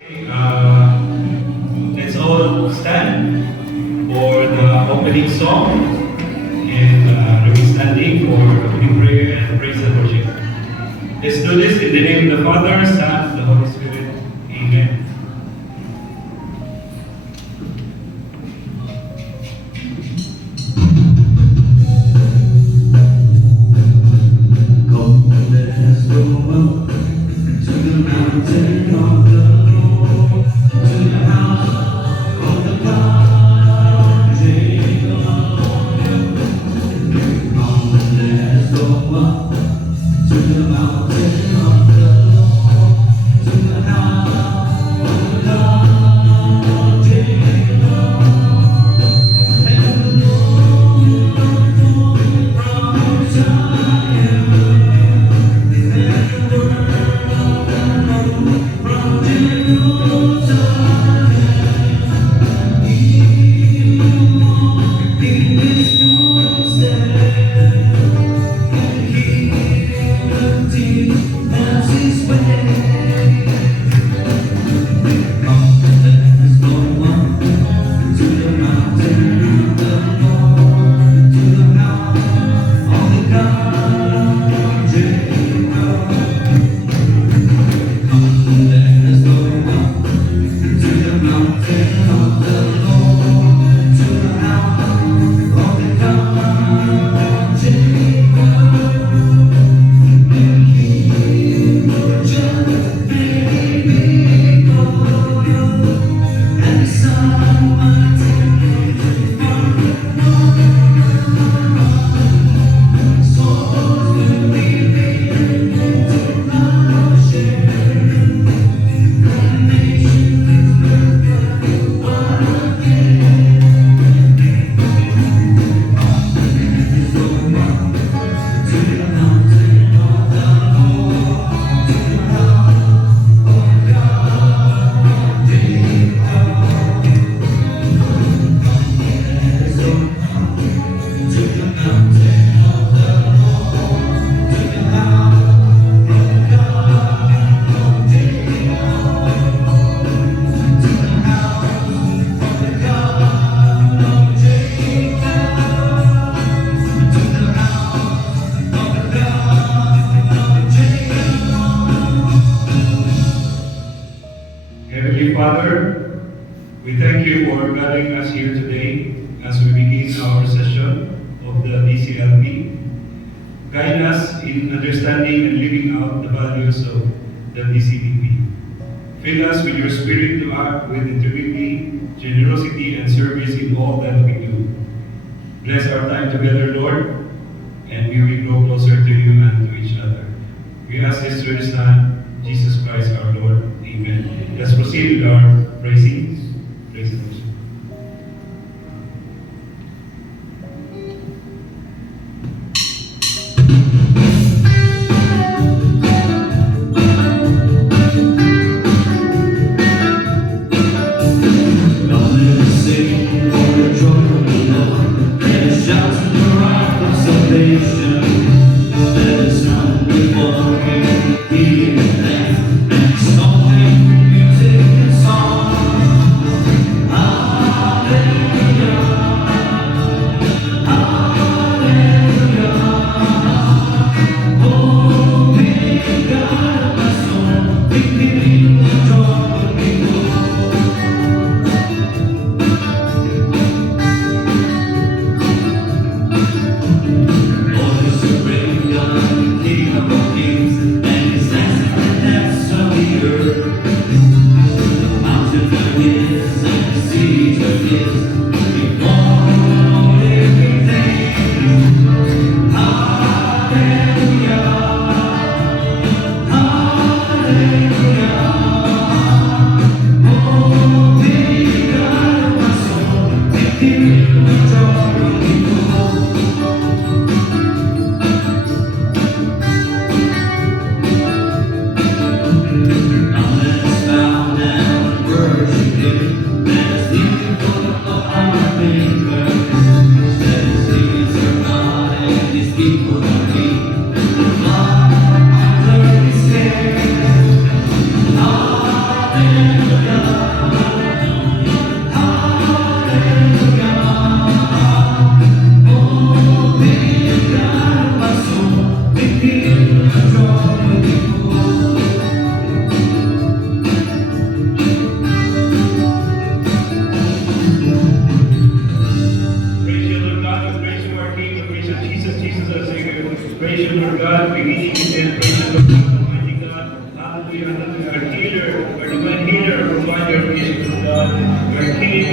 Uh, let's all stand for the opening song and remain standing for opening prayer and praise and worship. Let's do this in the name of the Father, Son, and the Holy Spirit. Amen. Come, let's go up to the mountain of the Lord, to the house of the God of Jacob. Come, let's go up to the mountain of the Lord, to the house of the God of Jacob. And the Lord from Zion. Heavenly Father, we thank you for gathering us here today as we begin our session of the DCLP. Guide us in understanding and living out the values of the DCDP. Fill us with your spirit to act with integrity, generosity, and service in all that we do. Bless our time together, Lord, and we will grow closer to you and to each other. We ask this through His Son, Jesus Christ our Lord. Amen. Let's proceed with our praising. Praise the Lord. Music and song.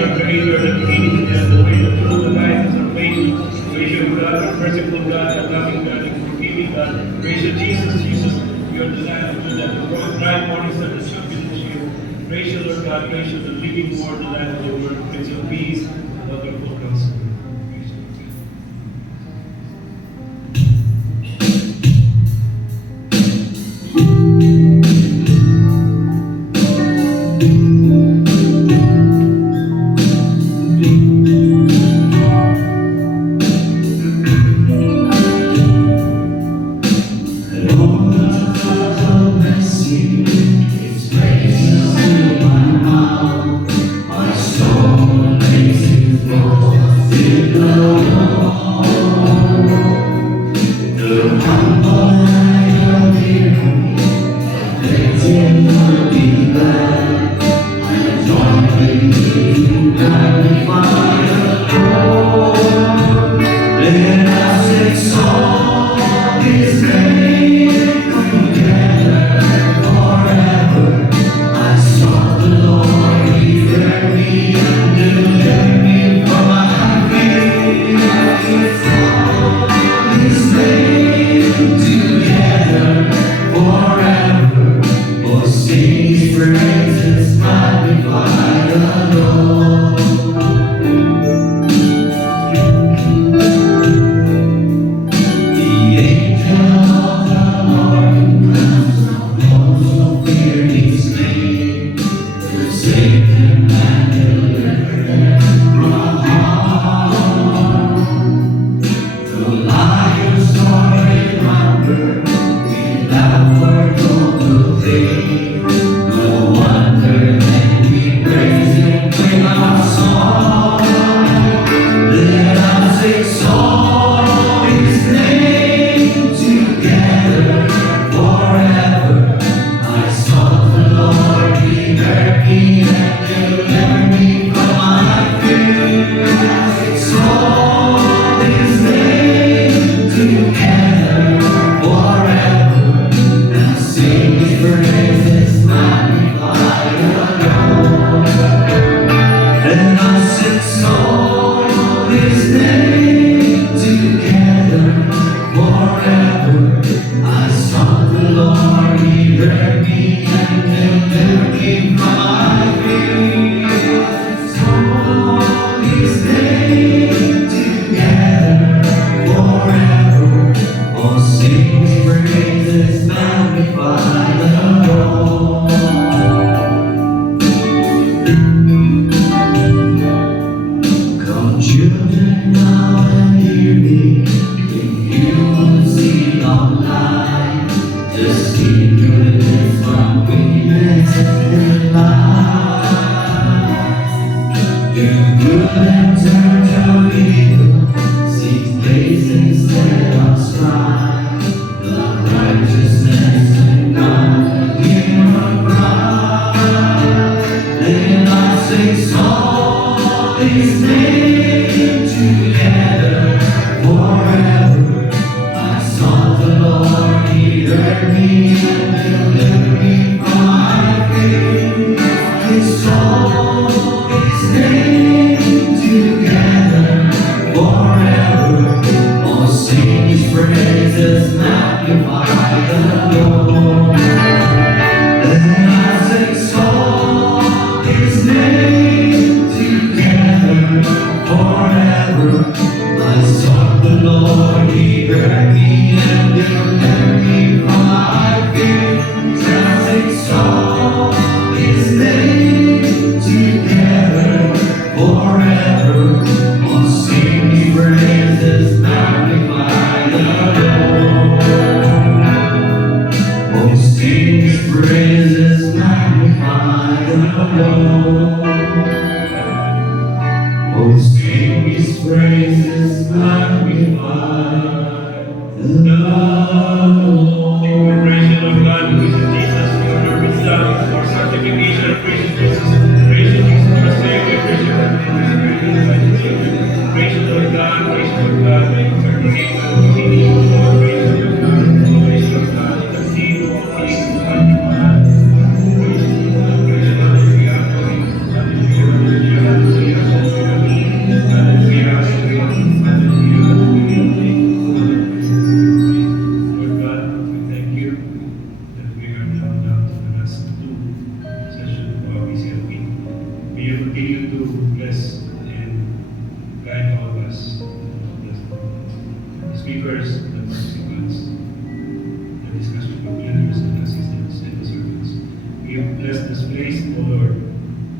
our Creator, the beginning and the end, the way, the truth, the life, and salvation. Praise you, God, our merciful God, our loving God, and forgiving God. Praise you, Jesus, Jesus, you are the Lamb of God, the bright morning star, the champion of you. Praise you, Lord God, praise you, the living word, the light of the world. Prince of peace, wonderful counselor. Praise you, God. continue to bless and guide all of us, the speakers, the participants, the discussion concluders, and assistants and the servants. We bless this place, O Lord,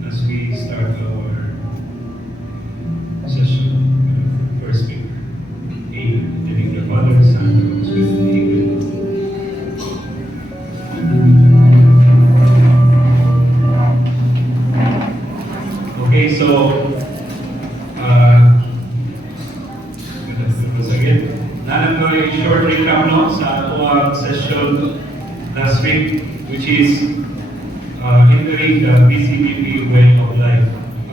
as we start our session with the first speaker. Amen. In the name of the Father, the Son, and the Holy Spirit. Amen. Okay, so, nanan ko yung short recap no, sa ating session last week, which is entering the BCBP way of life.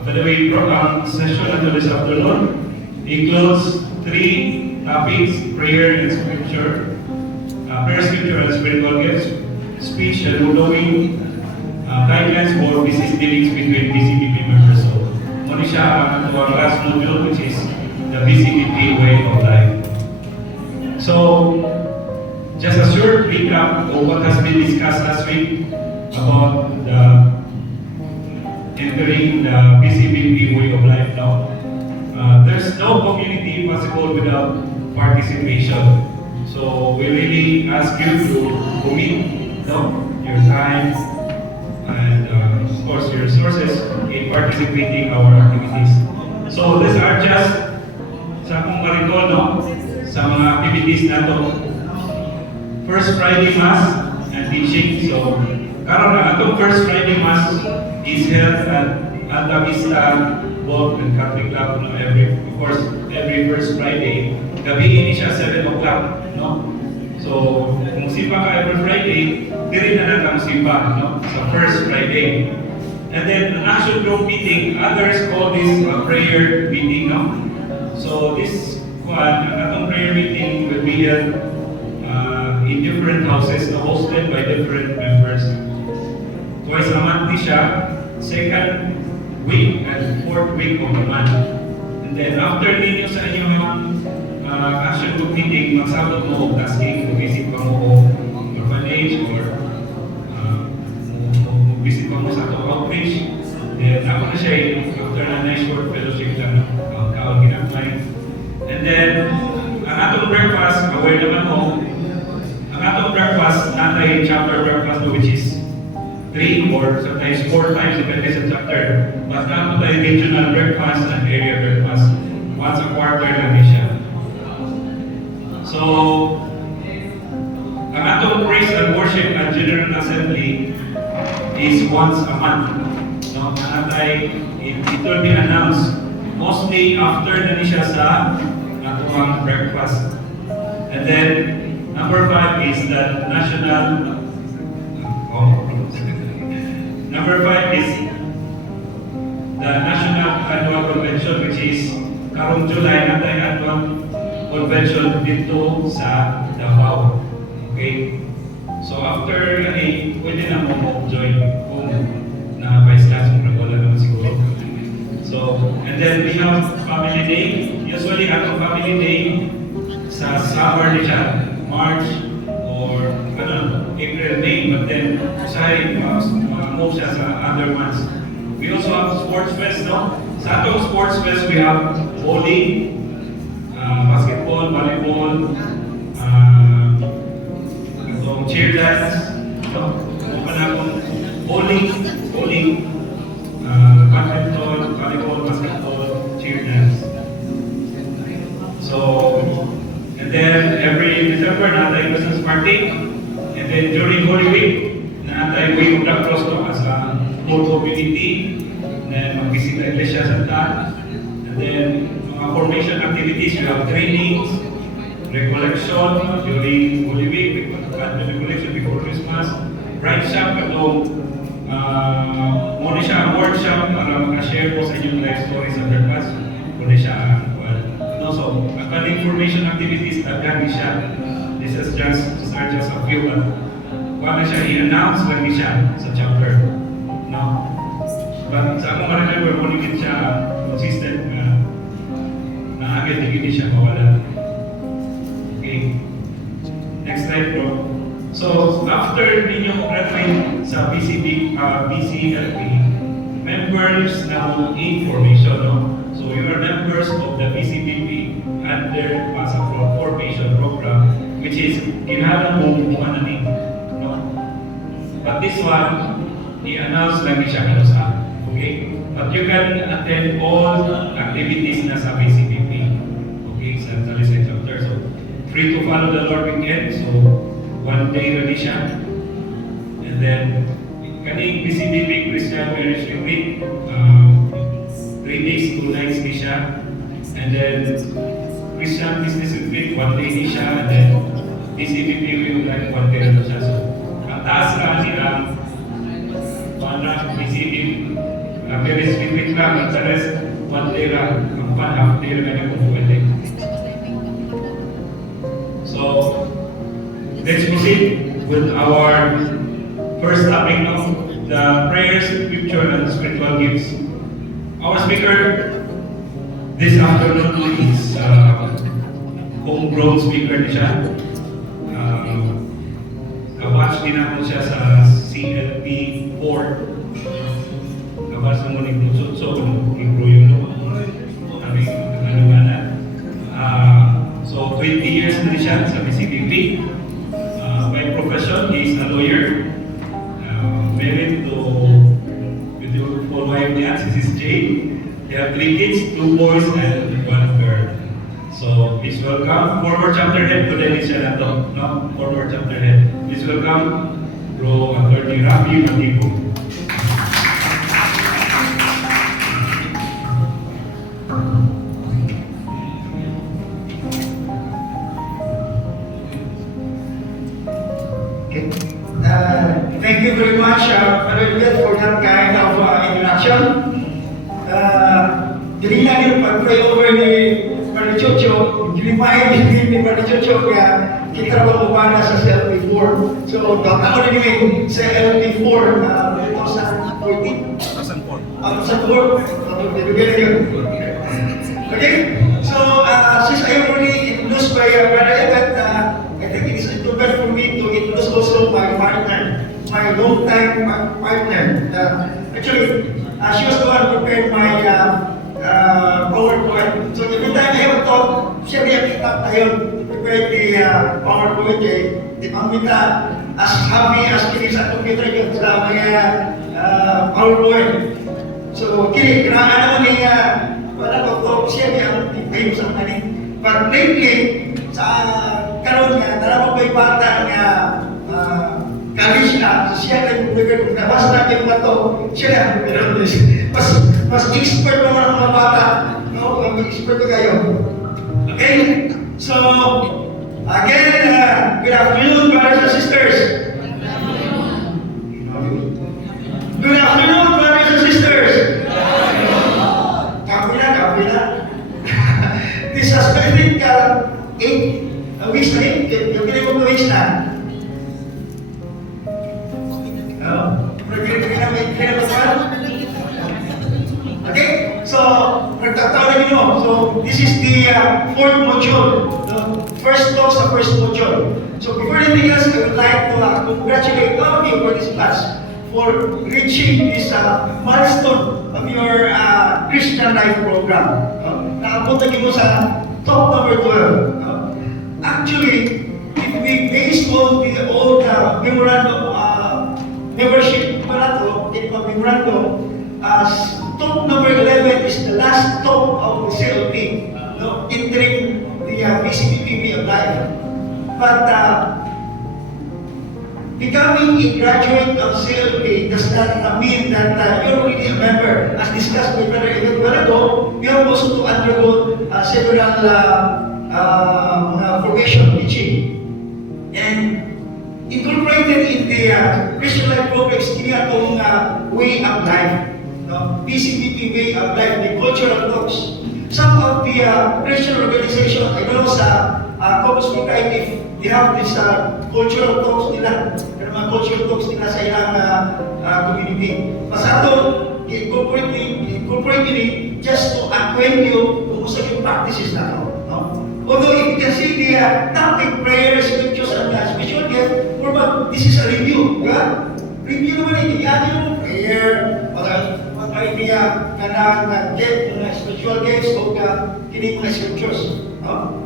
By the way, ang session natin this afternoon includes 3 topics: prayer and scripture, prayer, scripture, and spiritual gifts, speech and following guidelines for business dealings between BCBP members. So, muna siya ang last module, which is the BCBP way of life. So, just a short recap of what has been discussed last week about the entering the BCBP way of life now. There's no community possible without participation. So, we really ask you to commit your time and of course your resources in participating our activities. So these are just sa akong ma-recall no, sa mga activities nato. First Friday Mass and teaching. So karon na atong First Friday Mass is held at Alta Vista Walk and Catholic Club no, every First Friday. Gabi ini siya 7 o'clock, no? So, kung simba ka every Friday, diri na natang simba, no? Sa First Friday. And then, an action group meeting, others call this a prayer meeting, no? So, this atong prayer meeting will be held in different houses, hosted by different members. Twice a month siya, second week and fourth week of the month. And then, after ninyo sa inyong action group meeting, magsabot mo o tasking, mag-visit pa mo o orphanage or mag-visit pa mo sa itong outreach. Then ako na siya after na nice short fellowship lang kaon ginagmay. And then, ang atong breakfast, aware naman mo, ang atong breakfast, natay chapter breakfast which is 3 or sometimes 4 times depende sa chapter. But nato tayo regional breakfast and area breakfast. Once a quarter lang din siya. So, ang atong praise and worship at General Assembly is once a month. No, it will be announced mostly after na siya sa atong breakfast. And then, number 5 is the national. Number 5 is the National Annual Convention, which is karong July natay annual convention dito sa Davao. Okay? So after pwede na mo join kung na-vice class mo wala naman siguro. So, and then we have family day. Usually atong family day sa summer ni siya, March or April, May, but then usahay move siya sa other months. We also have sports fest, no? Sa atong sports fest we have bowling, basketball, volleyball, cheer dance, bowling, badminton, volleyball, basketball, cheer dance. So, and then every December, natay Christmas party, and then during Holy Week, natay Week of the Cross as a whole community, and then mag-visit ang Iglesia Santa, and then formation activities, you have trainings, recollection during Holy Week, recollection before Christmas, bright shop, muna siya ang workshop para maka-share po sa inyong life stories sa breakfast. Muna siya so, ang information activities, agad siya. This is just a few, but wala siya i-announce lang siya sa chapter. No? But sa akong ma-remember, muna siya consistent na agad hindi siya mawala. Okay. Next slide, bro. So, after ninyo graduate sa BCLP, member members ng information, no? So you are members of the PCPP under Pasa Formation Program, which is kinahanglan mo kumuha na ni, no? But this one, i-announce lang siya kano sa, okay? But you can attend all activities na sa PCPP, okay? Sa Talisay chapter. So free to follow the Lord weekend. So one day ready siya. And then kaning PCPP Christian Marriage Retreat, 3 days, 2 nights ni siya. And then Christian Business Retreat, 1 day ni siya. And then PCPP will like 1 day na siya. So ang taas na nila, PCPP Marriage Retreat lang, at sa rest, 1 day lang. Ang half day lang na kung pwede. So let's proceed with our first topic now, the prayers, scripture, and spiritual gifts. Our speaker this afternoon is homegrown speaker na siya. Ka-watch din ako siya sa CLP 4. Kabas mo ni Putsutso, Ibro yun no? Aming kanubanan. So 20 years na siya sa PCPP. By profession, he is a lawyer. Married to beautiful wife niya, si Sis Jane. They have 3 kids, 2 boys and 1 girl. So please welcome former chapter head today ni siya na to, no? Former chapter head. Please welcome Bro Attorney Rafi Matico. Thank you very much, Father Elliot, for that kind of introduction. Jadi lagi pag-pray over ni Father Chocho, gilimahin din ni Father Chocho kaya kita mabubuana sa CLP4. So, tataon na namin sa CLP4 2014. 2004. Okay? So, since I already introduced by Father Elliot, I think it is important for me to introduce also my partner, my long-time partner. Actually, she was the one who prepared my PowerPoint. So every time I have a talk, siya niya kita tayo prepared the PowerPoint. Di ba kita as happy as kini sa computer yun sa mga PowerPoint. So kini, kailangan naman niya para ko siya niya tayo sa kanil. But lately, sa karon nga dala ko bata nga college na siya lang nagkakaroon na basta yung mato siya lang mas expert naman ang mga bata, no? Mag-expert ko kayo. Okay? So again, good afternoon, brothers and sisters. Good afternoon, brothers and sisters. Kapila. This has been 8 weeks na rin, yung pinag-2 weeks na. Okay, so nagtatawag nyo. So this is the 4th module, the first talk sa first module. So before anything else, I would like to congratulate all of you for this class for reaching this milestone of your Christian Life program. Nakapunta nyo sa top number 12. Actually, if we base on the old memorandum membership memorandum, top number 11 is the last top of the CLP, no, entering the PCPP of life. But becoming a graduate of CLP does not mean that you're already a member. As discussed by Brother Elliot ago, you have also to undergo several formation teaching. And incorporated in the Christian Life Programs, kini atong way of life, no? PCPP way of life, the cultural talks. Some of the Christian organization, I don't know sa Corpus Christi, they have this cultural talks nila, mga cultural talks nila sa ilang community. Pasato, i-incorporate nila just to acquaint you kung sa yung practices na ito. No? Although if you can see the topic, prayers, scriptures, and spiritual gift, this is a review. Diba? Review naman yung prayer, what are idea na get mga spiritual gifts o kini mga scriptures. No?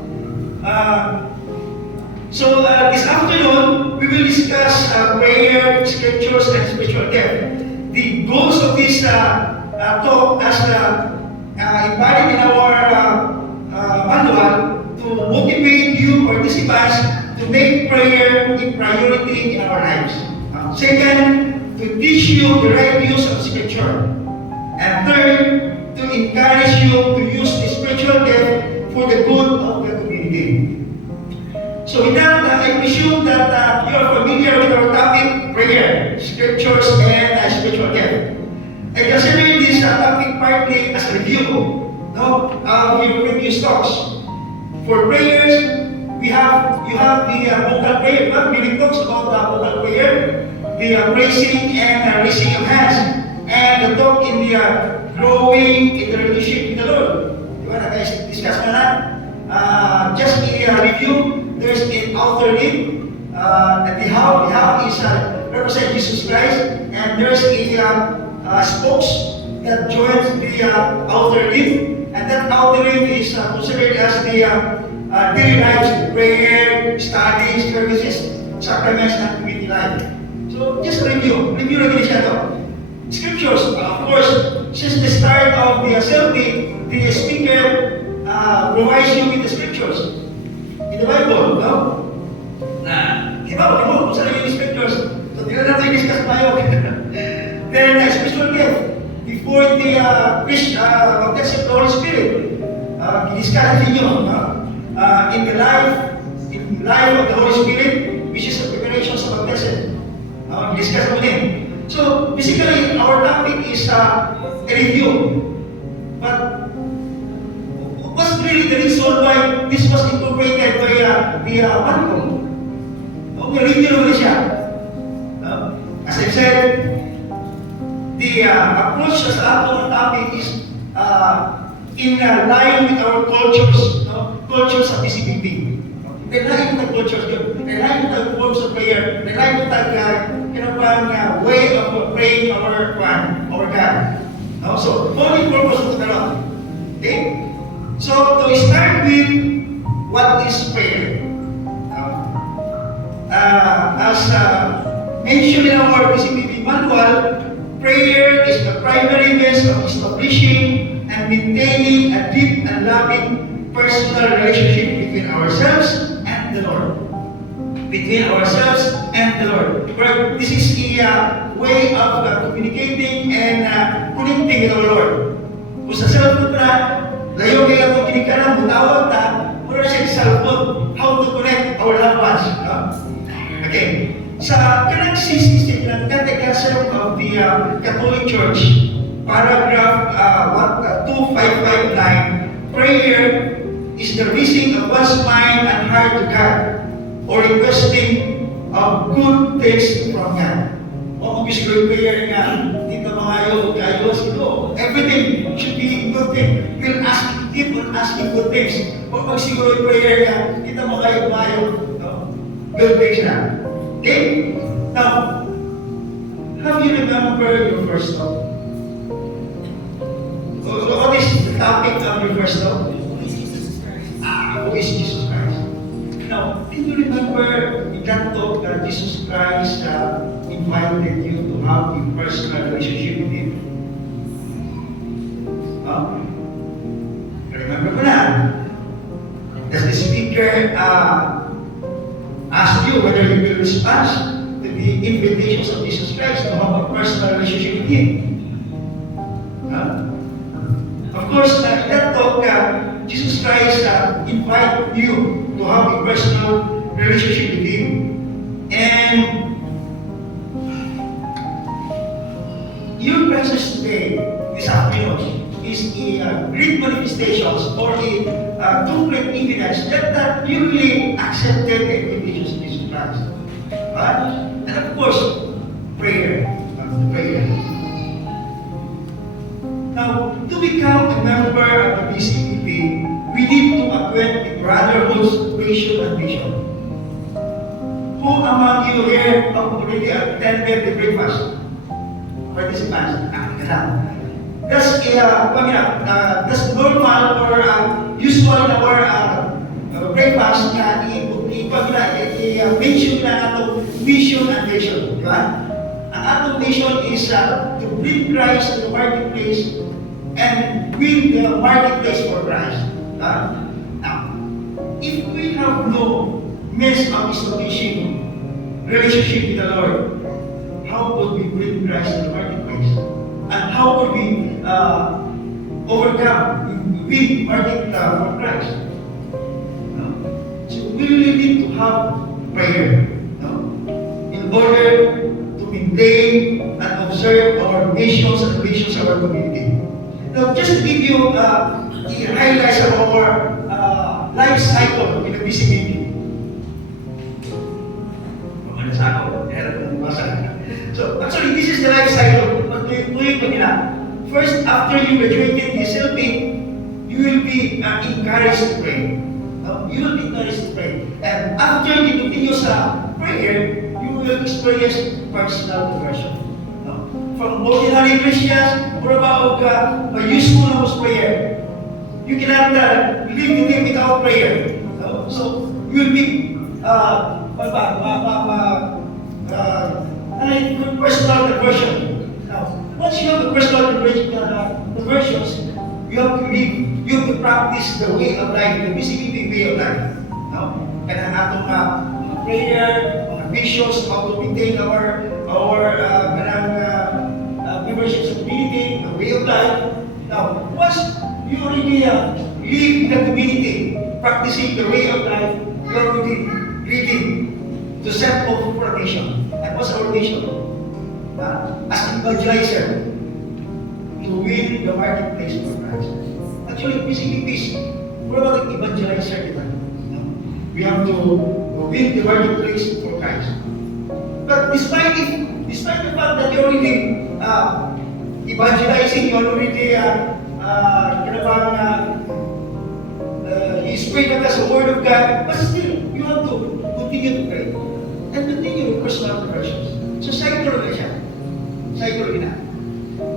So this afternoon, we will discuss prayer, scriptures, and spiritual gift. The goals of this talk as embodied in our manual to motivate you participants to make prayer a priority in our lives. Second, to teach you the right use of Scripture. And third, to encourage you to use the spiritual gift for the good of the community. So with that, I presume that you are familiar with our topic, prayer, scriptures, and spiritual gift. I consider this topic partly as a review of your previous talks. For prayers, you have the vocal prayer. Many talks about vocal prayer, the praising and raising of hands, and the talk in the growing in the relationship with the Lord. Diba, naka-discuss na just a review. There's an outer limb, the house is represent Jesus Christ, and there's a spokes that joins the outer limb, and that outer limb is considered as the daily lives, prayer, studies, services, sacraments, and community life. So just review lagi siya to. Scriptures, of course, since the start of the assembly, the speaker provides you with the scriptures. In the Bible, no? Iba kung saan yung scriptures. So, tingnan natin i-discuss tayo. Then, spiritual gift. Before the baptism of the Holy Spirit, i-discuss ninyo, in the life of the Holy Spirit, which is the preparation sa baptism. I-discuss mo din. So, basically, our topic is a review. But, what's really the reason why this was incorporated by the manual? Okay, review naman siya. As I said, the approach sa atong topic is in line with our cultures, cultures sa PCBB. Rely with the cultures, rely with the forms of prayer, rely with the way of praying our God. So, only purpose of the Lord. Okay? So, to start with, what is prayer? As mentioned in our PCBB manual, prayer is the primary means of establishing and maintaining a deep and loving personal relationship between ourselves and the Lord. Between ourselves and the Lord. This is the way of communicating and connecting with our Lord. Kung sa cellphone na, layo kayo itong kinikalang, butawag na, muna siya sa cellphone, how to connect our loved ones. Okay. Sa kanang system ng Catechism of the Catholic Church, paragraph 2559, prayer is the raising of one's mind and heart to God, or requesting of good things from God. O kung gusto yung prayer nga, dito mga kayo, everything should be good thing. We'll keep on asking good things. O pag siguro yung prayer nga, kita mga kayo, good things na. Okay? Now, have you remembered your first love? What is the topic of your first love? Who is Jesus Christ? Who is Jesus Christ? Now, can you remember in that talk that Jesus Christ invited you to have a personal relationship with Him? Remember ko na? Does the speaker ask you whether you will respond to the invitations of Jesus Christ to have a personal relationship with Him? Of course, in that talk, Jesus Christ invite you to have a personal relationship with Him. And your presence today, this afternoon, is a great manifestations or a complete evidence that you really accepted the invitation of Jesus Christ. And of course, prayer. Now, to become a member of the BCPP, we need to acquaint the brotherhood's vision and mission. Who among you here have already attended the breakfast? Participants, that's normal or usual na our breakfast na i-mention na atong mission and vision, di ba? Ang atong mission is to bring Christ to the marketplace and win the marketplace for Christ. Now, if we have no means of establishing relationship with the Lord, how would we bring Christ to the marketplace? And how would we win market for Christ? No? So we really need to have prayer, no? In order to maintain and observe our missions and visions of our community. Now, just to give you the highlights of our life cycle in the BCBB. So, actually, this is the life cycle. First, after you graduated the SLP, you will be encouraged to pray. You will be encouraged to pray. And after you continue sa prayer, you will experience personal conversion. From ordinary Christians, or about useful na prayer. You cannot live the day without prayer. So, you will be personal conversion. Now, once you have a personal conversions, you have to practice the way of life, the BCBB way of life. Kaya atong prayer, visions, how to maintain our membership community, the way of life. Now, once you already live in the community, practicing the way of life, you are already ready to set off for a mission. And what's our mission? As an evangelizer, to win the marketplace for Christ. Actually, BCBPs, we're about an evangelizer. We have to win the marketplace for Christ. But despite the fact that you're already evangelizing, you're already you spread as a word of God, but still, you have to continue to pray and continue with personal conversions. So, cycle na siya. Cycle na.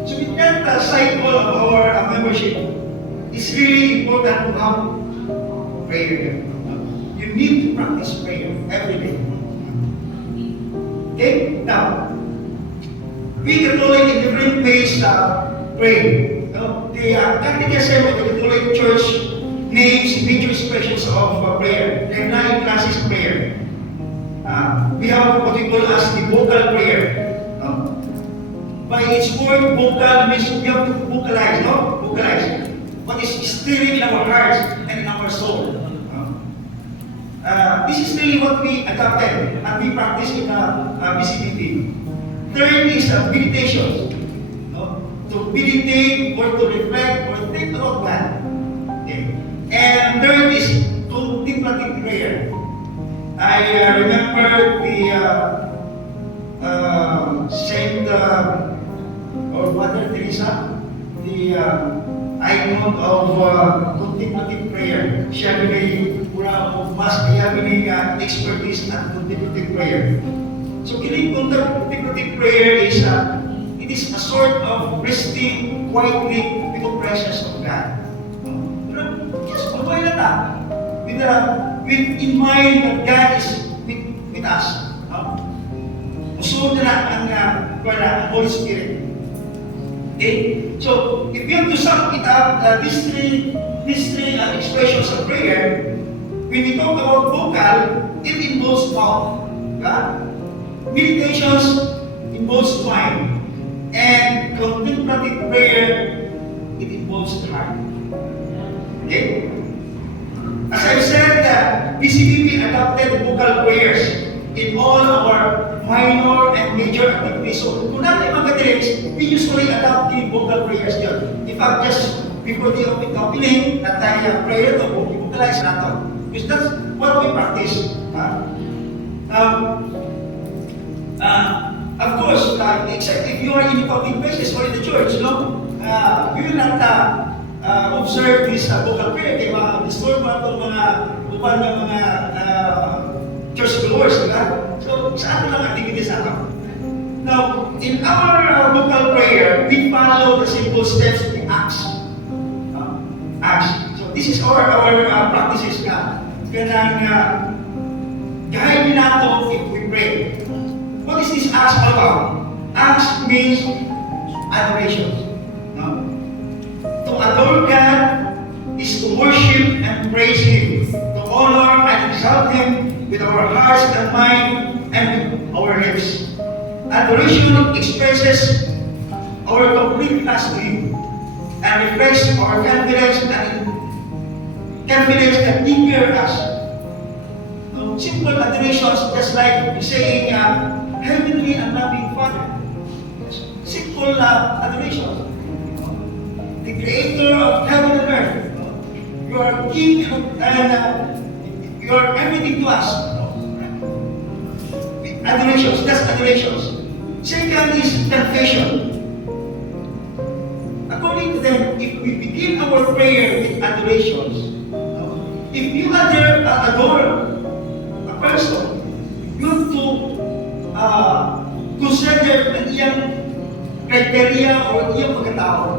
So, with that cycle of our membership, it's really important to have prayer. You need to practice prayer every day. Okay? Now, we Catholic in different ways pray. The Catholic Assembly, the Catholic Church, names major expressions of prayer. There are 9 classes of prayer. We have what we call as the vocal prayer. By its word, vocal means we have to vocalize, no? Vocalize. What is stirring in our hearts and in our soul. This is really what we adopted and we practice in BCBP. Third is meditation. To meditate or to reflect or think about that. Okay. And third is contemplative prayer. I remember the Saint or Mother Teresa, the icon of contemplative prayer. Siya rin mas kaya rin expertise at contemplative prayer. So, contemplative prayer is it is a sort of resting quietly with the presence of God. Just patuloy na ta. With in mind that God is with us. Musunod na ang Holy Spirit. Okay? So, if you have to sum it up, these three expressions of prayer, when we talk about vocal, it involves mouth. Meditations involves mind. And contemplative prayer, it involves the heart. Okay? As I've said, BCBP adopted vocal prayers in all our minor and major activities. So, kung natin mag-lyrics, we usually adopt the vocal prayers yun. In fact, just before the opening, na tayo prayer to, i-vocalize na to. Because that's what we practice. Of course, except if you are in the public places or in the church, you will not observe this vocal prayer. Kaya ma-disturb mo itong mga upan ng mga church goers, diba? So, sa atin lang activities natin. Now, in our local prayer, we follow the simple steps in Acts. Acts. So this is our practices na. Kanang gahit nato if we pray. What is this Acts all about? Acts means adoration. No? To adore God is to worship and praise Him, to honor and exalt Him with our hearts and mind and with our lips. Adoration expresses our complete trust to Him and reflects our confidence that He hears us. Simple adorations, just like saying, Heavenly and loving Father. Simple adoration. The Creator of heaven and earth. You are King and you are everything to us. Adorations, that's adorations. Second is confession. According to them, if we begin our prayer with adorations, if you adore a person, you have to consider ang iyang criteria o iyang pagkatao.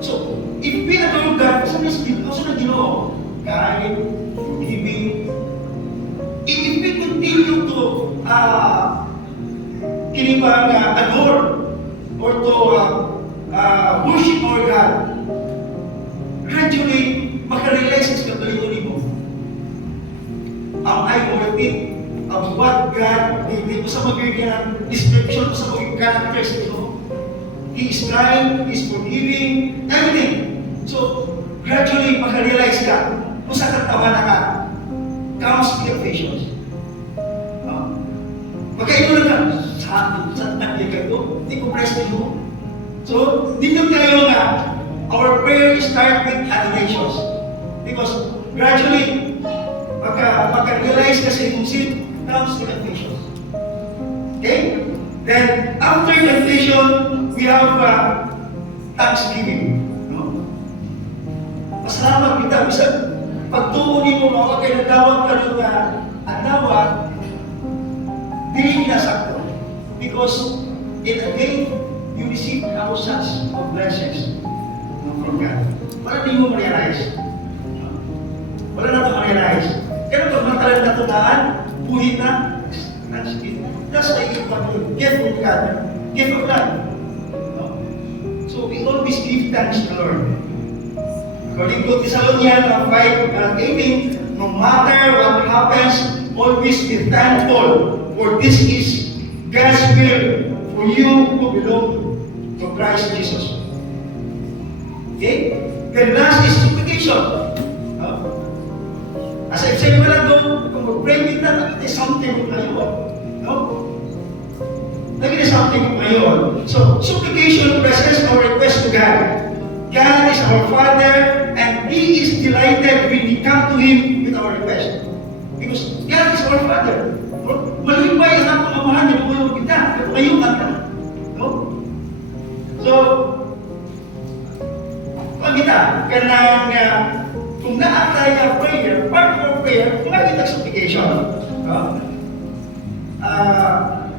So, if we adore God, saan na Ginoo? Kahit, forgiving. If we continue to adore or to worship our God, gradually, makarealize sa kalimutan mo. Am I worthy of what God did? Sa magiging description, sa magiging characters nito. He is kind, He is forgiving, everything. So, gradually, makarealize ka kung sa katawa na ka, comes the affections. Magkaiba na ka, saan nagyay ka ito? Hindi ko press mo. So, dito tayo nga, our prayer start with adorations. Because gradually, maka-realize kasi kung sin comes the affections. Okay? Then, after confession, we have thanksgiving. No? Masalamat kita. Bisa, pagtuunin mo mga kay nadawag ka rin na adawag, dili kinasakto. Because in a day, you receive thousands of blessings from God. Para di mo ma-realize. Wala na ito ma-realize. Kaya pag matalan na tunaan, buhit na, that's the gift from God. Gift of God. So we always give thanks to the Lord. According to Thessalonians 5:18, no matter what happens, always be thankful, for this is God's will for you who belong to Christ Jesus. Okay? Then last is supplication. As I said, wala doon, kung mag-pray with that, there's something ngayon. No? There's something ngayon. So, supplication presents our request to God. God is our Father, and He is delighted when we come to Him with our request. Because God is our Father. Malibay ang atong amahan niya, bulong kita, pero ngayon ka. No? So, kung kita, kung naatay ang prayer, part of our prayer, kung nakita supplication,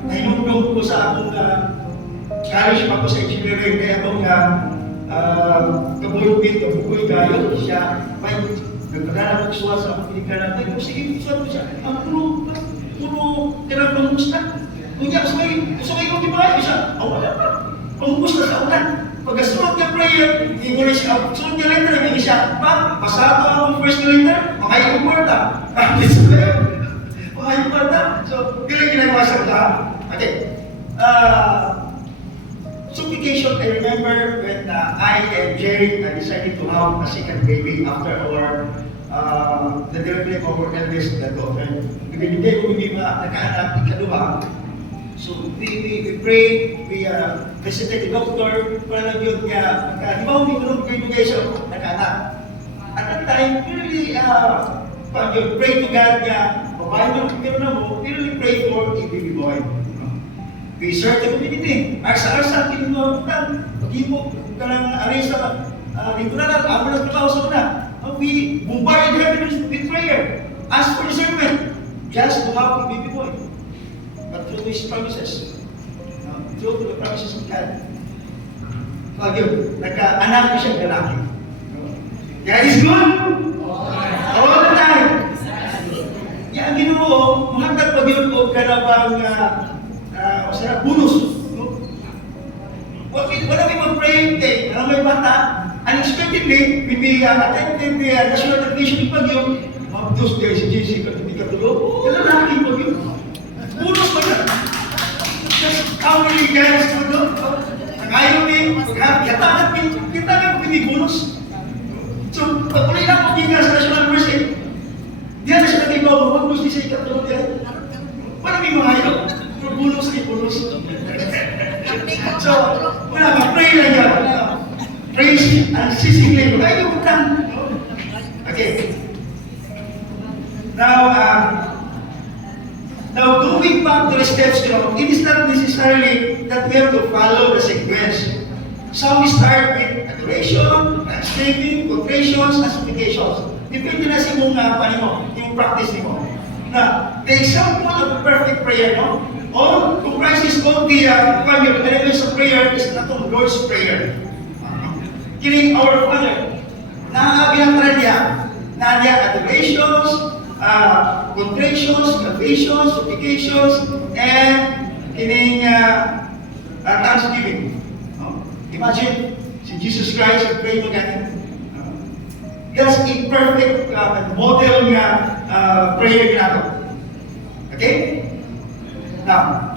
nahinundong ko sa akong college pa ko sa engineering, kaya akong kabulpit, kabukoy kayo, siya, may nagpagana magsuwa sa akong pinigkanan, ay, kung sige, suwa ko siya, ang puro tinapang gusta. Kung niya, gusto kayo kong kibayo siya, wala pa. Kung gusto sa ulan, pagkasunod niya prayer, hindi mo na siya, sunod niya letter, hindi siya, pasado akong first letter, makayong kwarta. Makayong kwarta. So, yun ang ginagawa sa lahat. Okay. Supplication, I remember when I and Jerry decided to have a second baby after our the delivery of our eldest daughter. Bigay ko hindi nakaanak, ikaduha. So we prayed, we visited the doctor, para lang yun nga, di ba hindi ko bigay sa nakaanak. At that time, we really pray to God nga, babae mo, pero na mo, we really pray for a baby boy. We serve the community. Arsa-arsa, kinunod-tan. Pag-ibog, kanang aray sa lingkunanan, ako na trabaho sa una. We bombarded heaven with prayer. Ask for discernment. Just to have a baby boy. But through His promises. true to the promises of God. So yun, nagka-anak ko siya lalaki. God is good all the time. Yan, Ginoo, mahatag pag yun o kanabang bonus. No? Wala may mag-pray, alam may bata, unexpectedly, may attended the national television pag yun, those days, si JC, katuloy, yung lalaki pag yun. Bonus pa yan. Just how many guys ko doon? Ngayon kita na pwede bonus. So, pag ulit lang pag sa national university, diyan na siya nag-ibaw, mag-bonus di sa ikatulog yan. Paano may mga yun? Bonus ni bonus. So, wala nga, pray lang yan. Praise and sisingly. Wala yung utang. Okay. Now going back to the steps, it is not necessarily that we have to follow the sequence. Some start with adoration, thanksgiving, confessions, and supplications. Depende na sa yung practice mo. Now, the example of the perfect prayer, all comprises all the elements of prayer is not the Lord's Prayer. Kining our Father. Binatara niya adorations, contractions, confessions, supplications, and kining thanksgiving. Imagine, si Jesus Christ, pray mo ganyan. That's a perfect model nga prayer nato. Okay? Now,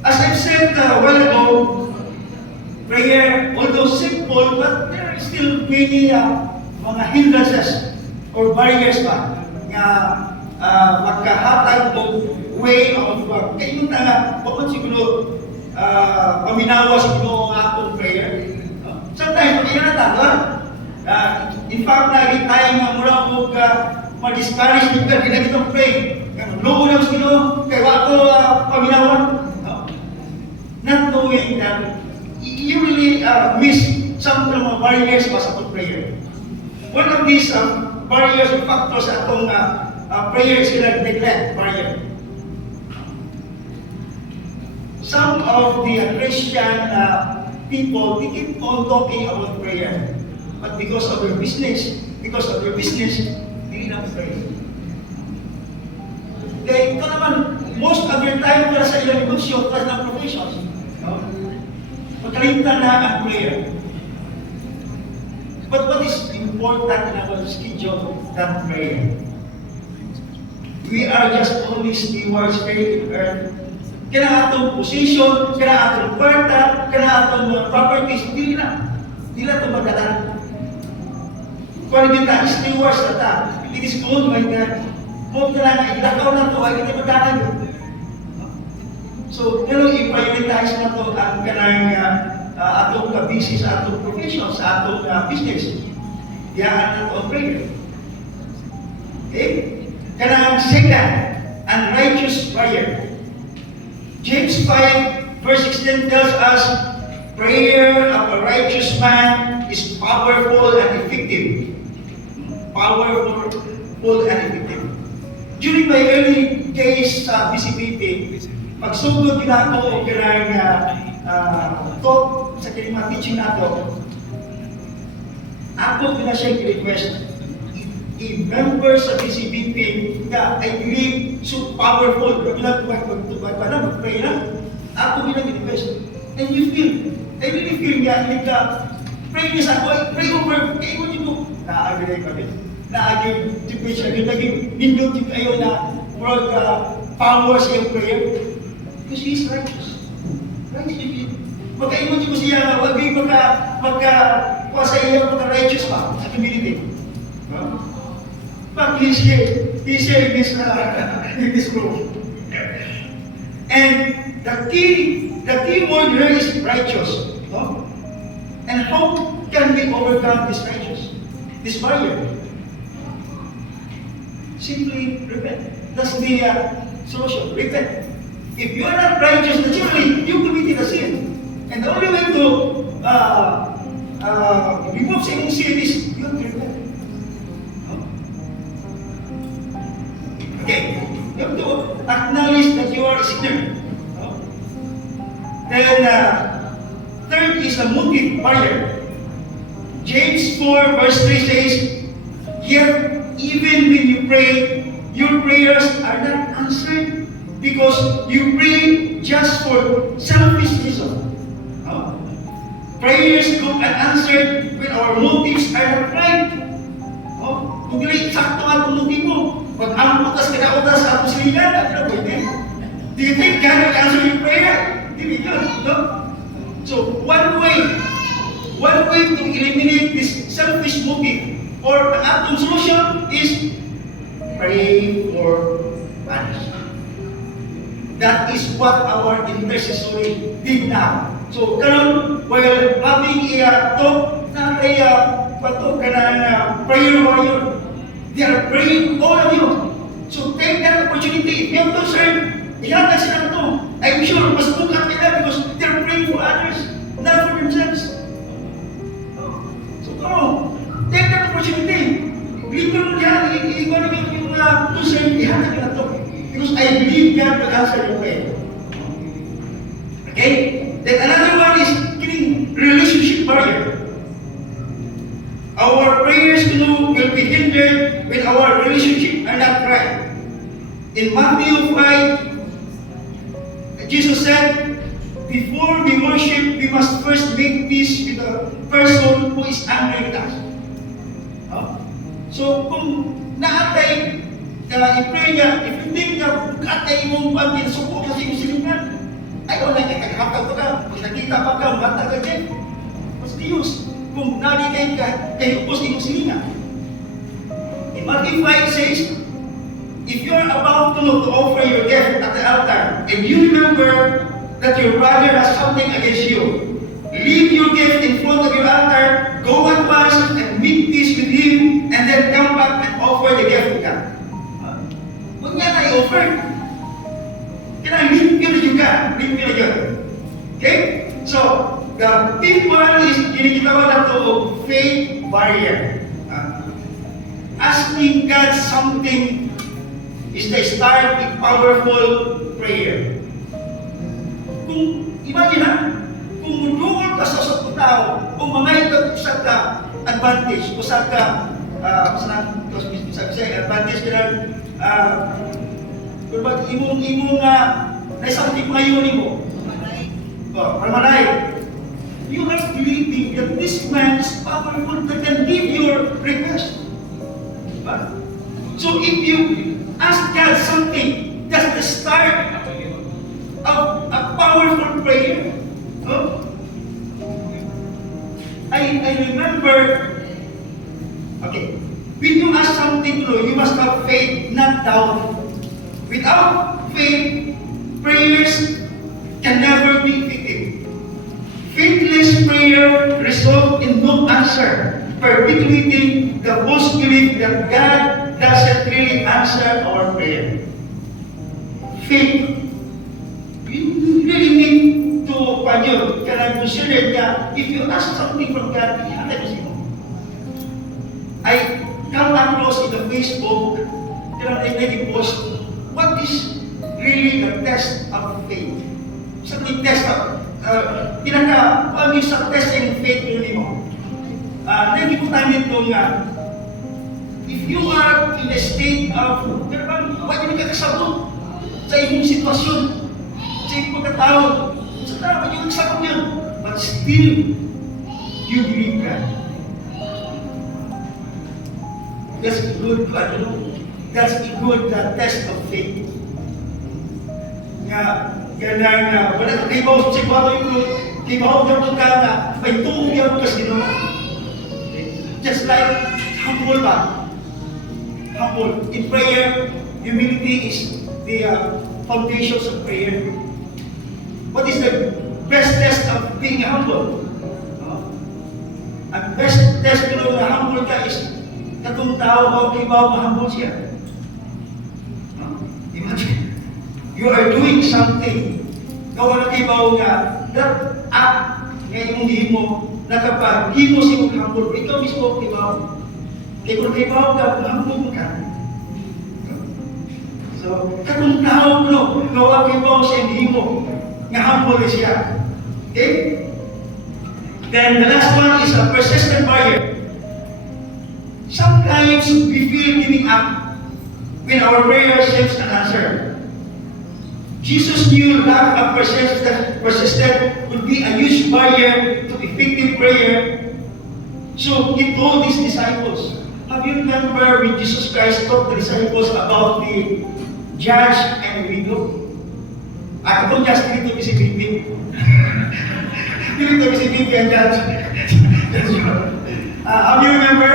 as I've said a while ago, prayer, although simple, but there are still many mga hindrances or barriers pa nga magkahatag o way of kayo na bakit siguro paminawa siguro ang akong prayer. Sometimes pag na tayo, in fact, lagi tayo nga mula mo mag-discourage din ka, hindi na pray. Logo lang siguro, kaya ako paminawan. Not knowing that you really miss some of the barriers pa sa prayer. One of these barriers or factors sa atong prayer is neglect barrier. Some of the Christian people, they keep on talking about prayer. But because of their business, they not pray. Ito naman, most of their time para sa ilang negosyo, para ng professions. Pagkalimutan na ang prayer. But what is important in our schedule than prayer? We are just only stewards here in earth. Kaya atong position, kaya atong kwarta, kaya atong properties, hindi na ito magdala. Kung kita stewards na ta, it is called by God. Kung kailangan ilakaw na ito, ay hindi magdala yun. So, pero i-prioritize na ito ang kanang atong busy sa atong profession, sa atong business. Yaan na ito ang prayer. Okay? Kanang second, unrighteous prayer. James 5 verse 16 tells us, prayer of a righteous man is powerful and effective. Powerful and effective. During my early days sa BCPP, pagsugod din ako o kanang talk sa kinima teaching nato, ako na siya request i-member sa BCBP nga I believe so powerful. Pag mag-pray na, ako request. And you feel, I really feel nga, pray niya sa ako, pray over, kayo mo, naagay kami. Naagay, tipay siya, naging nindot yung kayo na world power sa iyong prayer. Because He is righteous. Righteous. Magkaimot mo siya, huwag kayo magka sa iyo, magka-righteous pa sa community. But He's here in this room. And the key word here is righteous. No? And how can we overcome this barrier? Simply repent. That's the solution. Repent. If you are not righteous, naturally you committed a sin. And the only way to remove sin is you have to repent. Okay, you have to acknowledge that you are a sinner. Then then, third is a motive barrier. James 4 verse 3 says, "Yet even when you pray, your prayers are not answered because you pray just for selfish reasons." Prayers go unanswered when our motives are not right. Kung dili sakto ang motive mo, pag ang utas ka na utas sa atong silingan, ano pwede? Do you think God will answer your prayer? Hindi yun, no? So, one way to eliminate this selfish motive or ang atong solution is pray for others. That is what our intercessory did now. So, karon while having a talk na kay pato kanang prayer warrior, they are praying all of you. So, take that opportunity. If you have concern, ihatag sila ito. I'm sure mas bukat nila because they're praying for others, not for themselves. So, take that opportunity. Believe mo yan, i-iwan yung concern, ihatag nila ito. Because I believe God will answer your prayer. Okay? Then another one is getting relationship barrier. Our prayers will be hindered when our relationship are not right. In Matthew 5, Jesus said, before we worship, we must first make peace with the person who is angry with us. So kung naatay, i-pray nga, if you think na katay mong pagkin, suko kasi yung silingan, ayaw na kaya kakakal ko na, kung nakita pa ka, mata ka dyan. Mas Diyos, kung naligay ka, kayo po sa iyong silingan. In Matthew 5 says, if you are about to offer your gift at the altar, and you remember that your brother has something against you, leave your gift in front of your altar, go at once and make peace with him, and then come back and offer the gift to God. Huwag niya na i-offer. Kaya limpyo na juga. Limpyo na juga. Okay? So, the fifth one is ginigitawa na ito faith barrier. Asking God something is the start of powerful prayer. Kung, imagine ha, kung mudungol ka sa usap tao, kung mga ito usap ka advantage, usap ka, advantage ka kung ba't imong naisangkip ngayon mo, Parmanay, you are believing that this man is powerful that can give your request. So if you ask God something, that's the start of a powerful prayer. I remember, okay, when you ask something, you must have faith, not doubt. Without faith, prayers can never be effective. Faithless prayer results in no answer, perpetuating the false belief that God doesn't really answer our prayer. Faith, you really need to consider that if you ask something from God, I come across in the Facebook, I post, what is really the test of faith? Something test of, ano yung sa testing faith yun mo? Nagibutan nito nga, if you are in a state of, why hindi ka kasabot sa iyong sitwasyon, sa iyong pagkatao, sa tao, yung kasabot yun, but still, you believe God. That's a good, that's a good test of faith. Nga, ganang, wala ka kibaw sa siguro yung kibaw niya po ka na, may tuong niya po kasi no. Just like, humble ba? Humble. In prayer, humility is the foundations of prayer. What is the best test of being humble? Ang best test kung humble ka is katong tao o kibaw mahambol siya. Imagine, you are doing something. Gawa na kibaw nga, that act nga imong himo, na kapag himo si mong hambol, ikaw mismo kibaw. Kaya kung kibaw ka, mahambol ka. So, katong tao gawa kibaw siya himo, nga hambol siya. Okay? Then the last one is a persistent buyer. Sometimes we feel giving up when our prayer seems unanswered. Jesus knew lack of persistence would be a huge barrier to effective prayer. So he told his disciples, have you remember when Jesus Christ taught the disciples about the judge and widow? At akong just dito bisipipin. Dito bisipipin ang judge. Have you remember?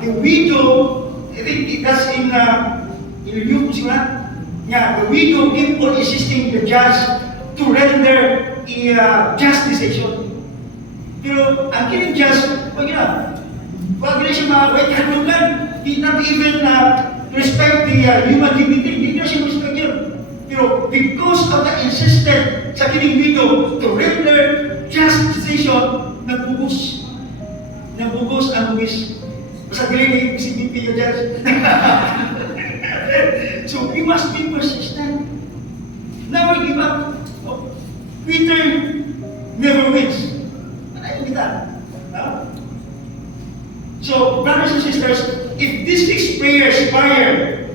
The widow, I think that's in Luke, yeah, the widow kept on insisting the judge to render a just decision. Pero ang kining judge, wag na siya mawait halugan, did not even respect the human dignity, hindi na siya respect yun. Pero because of the insistence sa kining widow to render just decision, nagbugos ang wish. Basta galing si BP yung judge. So we must be persistent. Never give up. Peter never wins. Ano kita? So, brothers and sisters, if this fixed prayers fire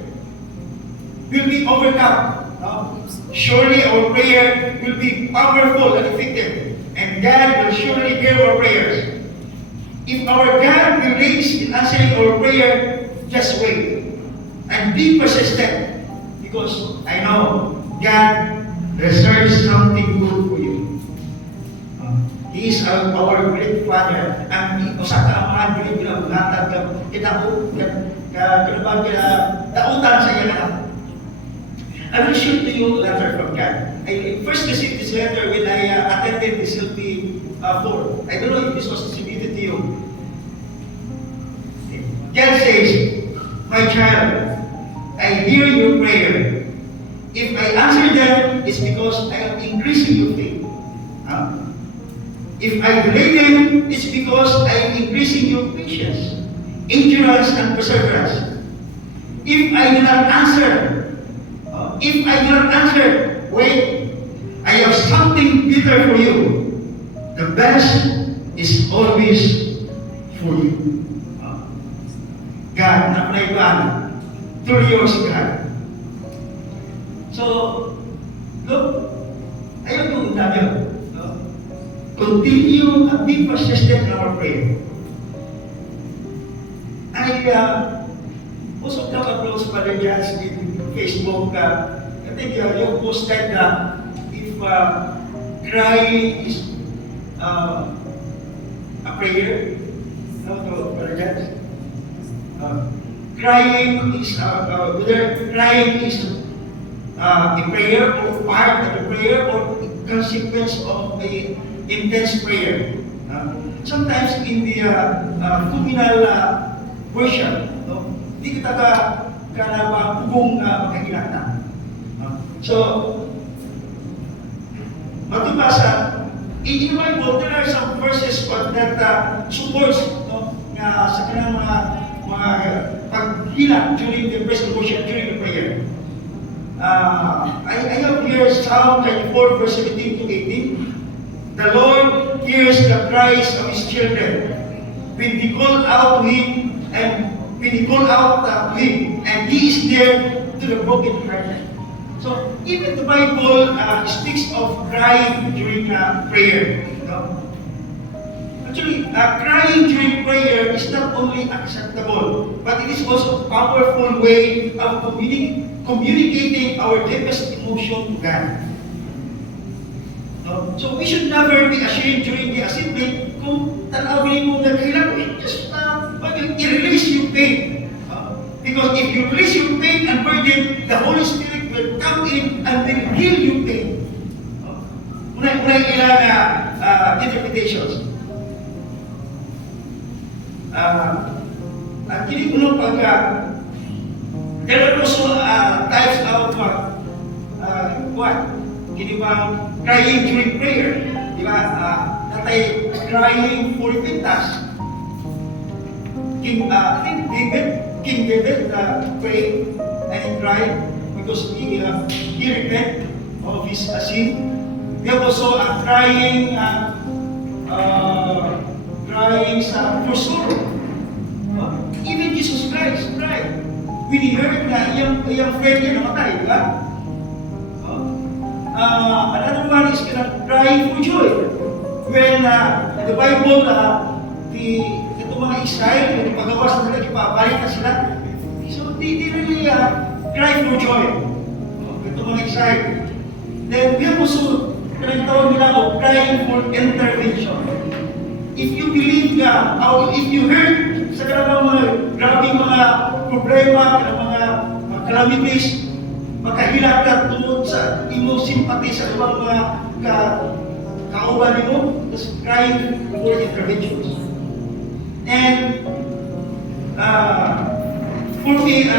will be overcome, surely our prayer will be powerful and effective, and God will surely hear our prayers. If our God delays in answering our prayer, just wait and be persistent, because I know God reserves something good for you. He is our great Father. Ang usa ka amahan dili ginabulatan ka dautan sa iya anak. I will shoot to you a letter from God. I first received this letter when I attended the CLP 4. I don't know if this was distributed to you. God says, my child, I hear your prayer. If I answer them, it's because I am increasing your faith. If I delay them, it's because I am increasing your patience, endurance, and perseverance. If I do not answer, wait, I have something better for you. The best is always for you. God, na-apply ko through yours, God. So, look, ayaw kong itabi. Continue and be persistent in our prayer. I also come across Father John's in Facebook. I think you posted that if crying is a prayer, Father John's. Crying is whether crying is a prayer or part of the prayer or consequence of the intense prayer. Sometimes in the communal worship, hindi kita ka pugong makakilata. So, matubasa, in the Bible, there are some verses that supports nga sa kanang mga paghila during the praise and worship, during the prayer. I have here Psalm 24, verse 17 to 18. The Lord hears the cries of His children when they call out to Him, and He is near to the brokenhearted. So even the Bible speaks of crying during prayer. Actually, crying during prayer is not only acceptable, but it is also a powerful way of communicating our deepest emotion to God. So we should never be ashamed during the assembly kung tanawin mo na kailangan just i-release yung pain. Because if you release your pain and burden, the Holy Spirit will come in and will heal your pain. Unay ilang interpretations. At kini kuno there are also types of kini bang crying during prayer, di ba? Natay crying for repentance. I think King David prayed and he cried because he repent of his sin. we have also crying for sorrow. Even Jesus Christ cried when he heard na iyang friend niya namatay, di ba? Another one is crying for joy when the Bible, itong mga Israel, yung pagawas na nila, ipabalik na sila. So they really cry for joy. Itong mga Israel. Then we have also tawag nila o crying for intervention. If you believe na, or if you heard sa kanang mga grabing mga problema, kanang mga calamities, makahilat ka tungod sa imong simpati sa ibang mga kauban mo, just crying for interventions. And for me,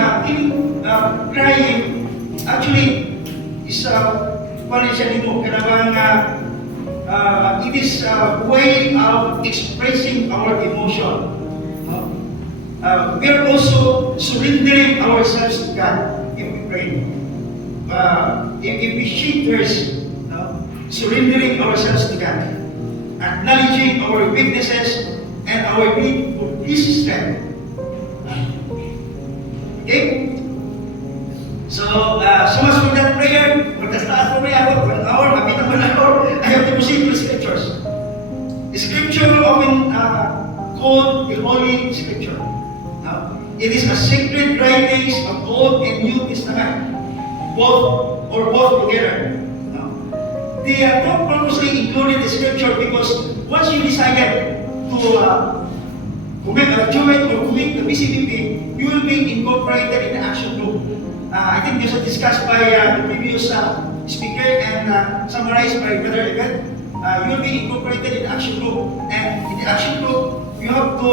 crying actually is paano siya nito, kanabang it is a way of expressing our emotion. We are also surrendering ourselves to God if we pray. If we seek first, surrendering ourselves to God, acknowledging our weaknesses and our need for His strength. Okay? So much for that prayer. Magkastaas po prayer ako, 1 hour, kapit ang 1 hour, I have to proceed to the scriptures. The scripture often called the Holy Scripture. It is a sacred writings of Old and New Testament, both together. They are not purposely included in the scripture because once you decided to join or commit the BCBP, you will be incorporated in the action group. I think this was discussed by the previous speaker and summarized by Brother Evan. You will be incorporated in the action group, and in the action group, you have to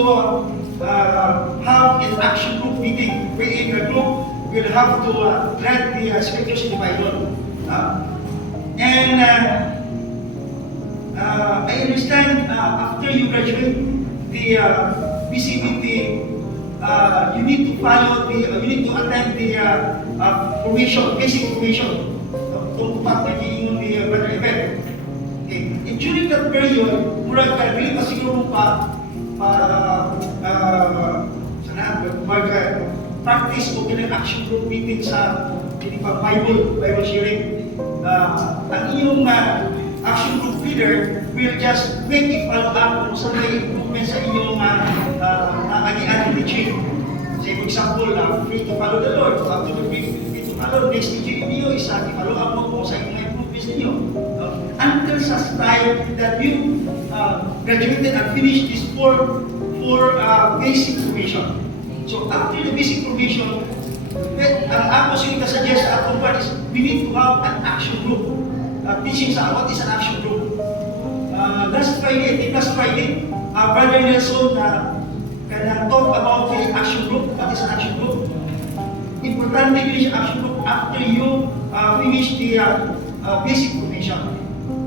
have an action group meeting wherein the group will have to read the scriptures in the Bible. And I understand after you graduate the BCBP, you need to follow you need to attend the basic formation. Kung pagkakiingon ni Brother Evan. Okay. And during that period, murag ka really pasiguro mag-practice o action group meeting sa Bible sharing. Ang iyong action group leader will just make it follow up kung saan may improvement sa inyong agian teaching. Say for example, free to follow the Lord. After the free to follow, next teaching niyo is i-follow up mo kung sa inyong improvements ninyo. Until such time that you graduated and finished this four basic formation. So after the basic formation, ang ako siya suggest sa akong part is we need to have an action group. Teaching sa what is an action group. Last Friday, Brother Nelson talk about the action group. What is an action group? Importante finish action group after you finish the basic formation.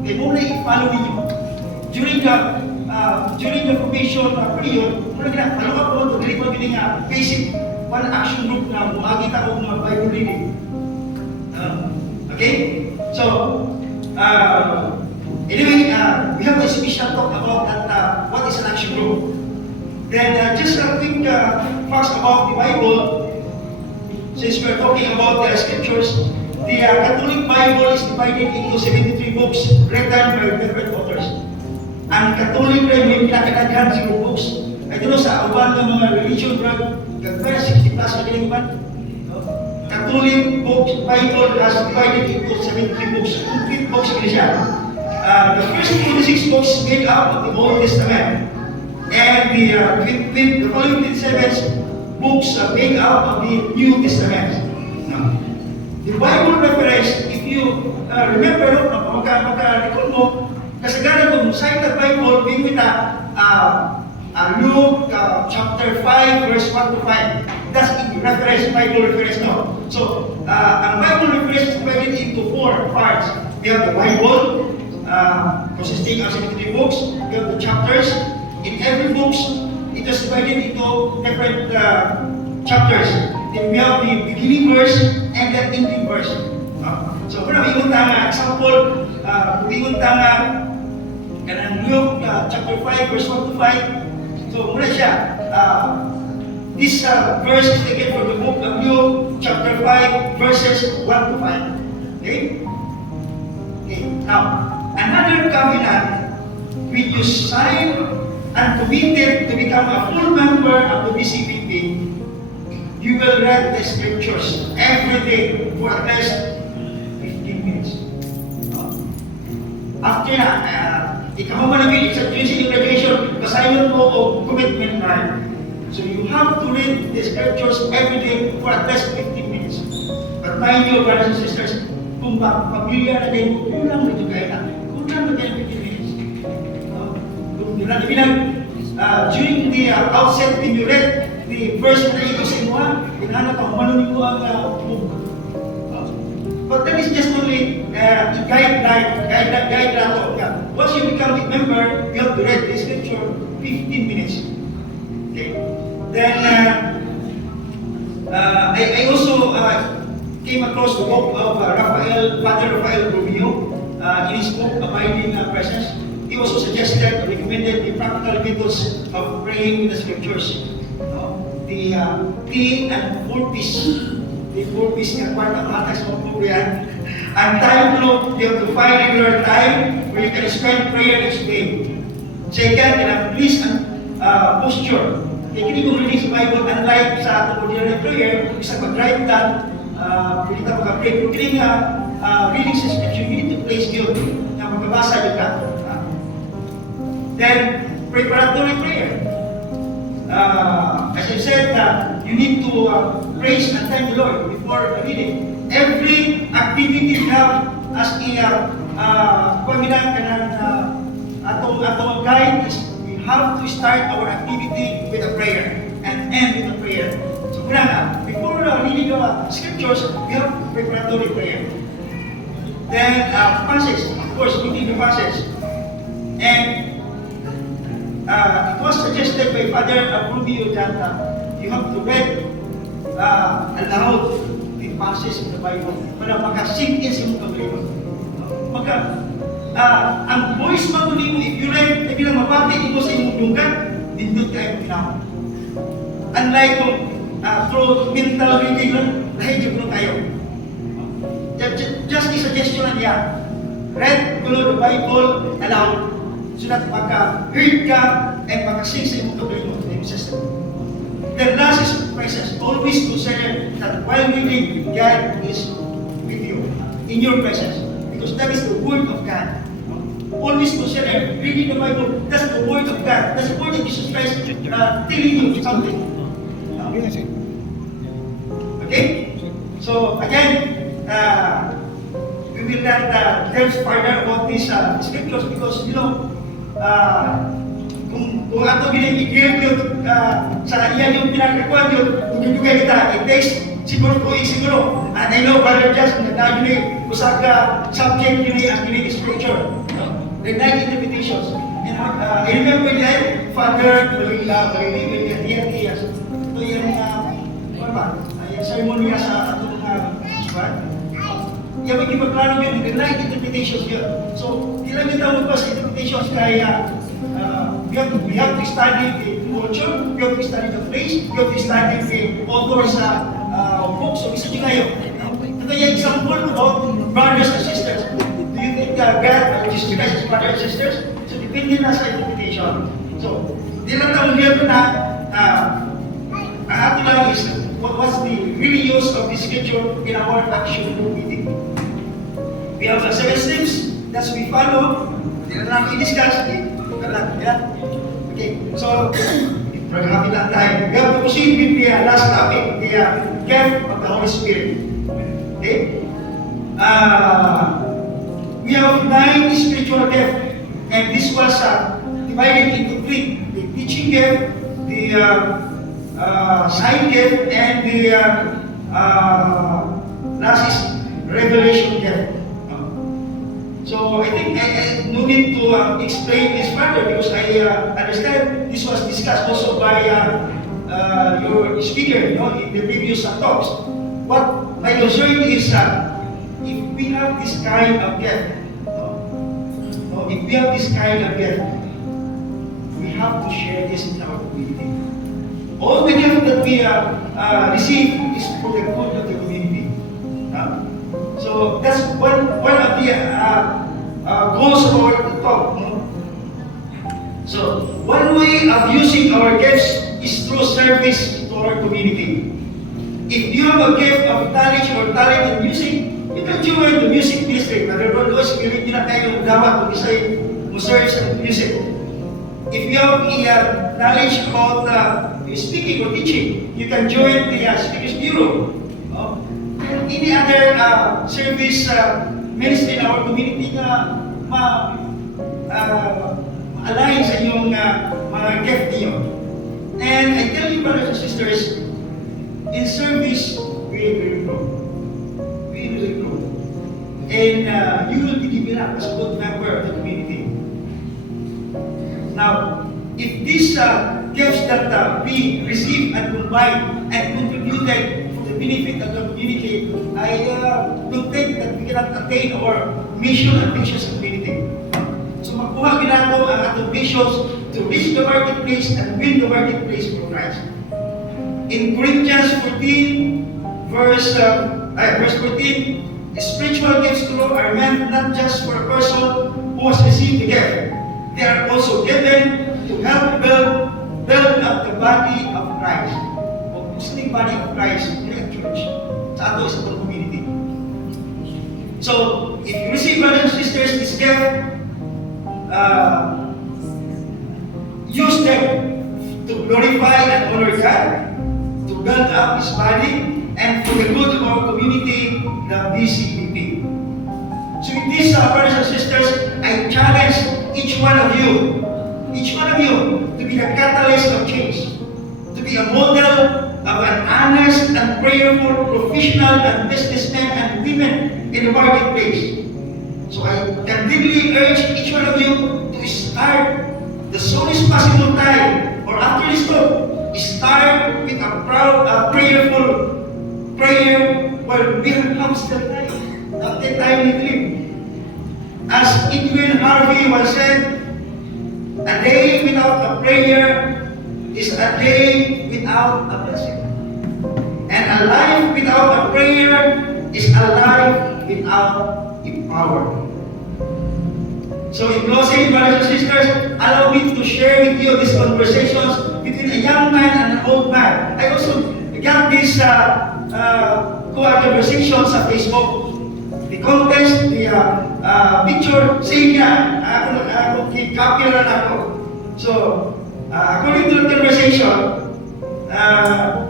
Okay, muna i-follow ninyo. During the formation period, muna follow up mo to deliver gini nga basic one action group na makakita ko mga Bible reading. Okay? So, anyway, we have a special talk about that, what is an action group. Then, just a quick facts about the Bible. Since we're talking about the scriptures, the Catholic Bible is divided into 73 books written by different authors. Ang Catholic rin may pinakadaghan 0 books. I don't know sa uban ng mga religion, gagawin 60 plus na kinigman. Catholic Bible has divided into 73 books. Complete books na siya. The first 26 books made up of the Old Testament. And the following 27 books made up of the New Testament. The Bible reference, if you remember, maka-recall mo, kasagaran mo, sa the Bible, may kita Luke chapter 5, verse 1 to 5. That's reference, Bible reference now. So, ang Bible reference is divided into 4 parts. We have the Bible, consisting of 73 books. We have the chapters. In every book, it is divided into different chapters. Then we have the beginning verse and the ending verse. So, kung namin example, Buingon ta nga, kanang Luke chapter 5, verse 1 to 5. So, muna siya. This verse is taken from the book of Luke chapter 5, verses 1 to 5. Okay? Okay, now, another covenant which you signed and committed to become a full member of the BCPP, you will read the scriptures every day for at least 15 minutes. After na, ikaw mo namin, sa graduation, basahin mo o commitment na. So you have to read the scriptures every day for at least 15 minutes. But mind you, brothers and sisters, kung pamilya na din, kung lang medyo kaya na, kung lang na kayo 15 minutes. During the outset, when you read the verse na ito sa inyo, pinanap ang manunin mo ang book. But that is just only a guide. Once you become a member, you have to read the scripture 15 minutes. Okay. Then I also came across the book of Father Rafael Romeo in his book Abiding Presence. He also suggested, recommended the practical methods of praying in the scriptures. The T and 4-piece. The 4-piece na kwarta matas mo po yan. Ang time block, you have to find regular time where you can spend prayer each day. Second, please posture. Kaya kini kong reading sa Bible, unlike sa atong ordinary prayer, isang mag-drive down, pwede ka mag-pray. Kung kini reading sa scripture, you need to place you na magkabasa yun ka. Then, preparatory prayer. As I said, you need to praise and thank the Lord before reading. Every activity you have as a atong guide is we have to start our activity with a prayer and end with a prayer. So, before reading the scriptures, we have preparatory prayer. Then, passage, of course, reading the passage. And it was suggested by Father Rubio that you have to read aloud the passage of the Bible para makasink in sa mong kabalino. Ang voice mo nimo, if you read, hindi lang mapapit ito sa imong lungkat, dindot kayo pinahon. Unlike kung through mental reading lang, nahidyo ko tayo. Just a suggestion niya, read the Bible aloud so that maka-heard ka and makasing sa imong kabalino sa imong system. The last is presence. Always consider that while reading, God is with you, in your presence. Because that is the Word of God. Always consider reading the Bible, that's the Word of God. That's the Word of Jesus Christ telling you something. Okay? So, again, we will not delve further about these scriptures because, kung ato ginigil yun sa iyan yung pinakakuan yun, kung dugay kita, it takes siguro po siguro. And I know Brother Justin, na yun usaka subject yun ang ginig scripture. The nine interpretations. And I remember that Father Balili, when he has ito yung yung sermon niya sa atong yung magkipaglaro yun, the nine interpretations yun. So, ilang yung tawag pa sa interpretations kaya we have to study the culture, we have to study the phrase, we have to study the author's books. So, isa nyo kayo. Ito yung example of brothers and sisters. Do you think God, Jesus Christ is brothers and sisters? So, depende na sa interpretation. So, di lang tayo ngayon na ang ato lang is what's the real use of the scripture in our action meeting. We have the 7 steps that we follow. Di na namin i-discuss. Okay, so, happy lang tayo. We have to proceed with the last topic, the gift of the Holy Spirit. Okay? We have 9 spiritual gifts, and this was divided into 3. The teaching gift, the sign gift, and the last is revelation gift. So I think I no need to explain this further because I understand this was discussed also by your speaker, in the previous talks. What my concern is if we have this kind of gift, So if we have this kind of gift, we have to share this in our community. All the gift that we receive is for the good of the community. So that's one of the goals of our talk. No? So one way of using our gifts is through service to our community. If you have a gift of knowledge or talent in music, you can join the music district. Nagagawa ko hindi na tayo dapat kung isa'y mo-serve sa music. If you have knowledge about speaking or teaching, you can join the Speakers Bureau. And any other service ministry in our community na align sa inyong mga gift niyo. And I tell you, brothers and sisters, in service, we will grow. We will grow. And you will be developed as a good member of the community. Now, if these gifts that we receive and combine and contributed for the benefit of the community, I don't think that we cannot attain our mission and vision sa community. So magkuha ginagawa ang ating visions to reach the marketplace and win the marketplace for Christ. In Corinthians 14, verse 14, spiritual gifts are meant not just for a person who has received the gift. They are also given to help build up the body of Christ. O Muslim body of Christ in the church. Sa ato sa community. So, if you receive, brothers and sisters, this gift, use them to glorify and honor God, to build up His body, and for the good of our community, the BCPP. So with this, brothers and sisters, I challenge each one of you, to be the catalyst of change, to be a model of an honest and prayerful professional and businessmen and women in the marketplace. So I candidly urge each one of you to start the soonest possible time, or after this talk, start with a prayerful prayer while we have still time, not the time we live. As Edwin Harvey once said, a day without a prayer is a day without a blessing. And a life without a prayer is a life without a power. So in closing, brothers and sisters, allow me to share with you these conversations between a young man and an old man. I also got these conversations sa Facebook. The contest, the picture, saying niya, ako copy na ako. So, according to the conversation, nasa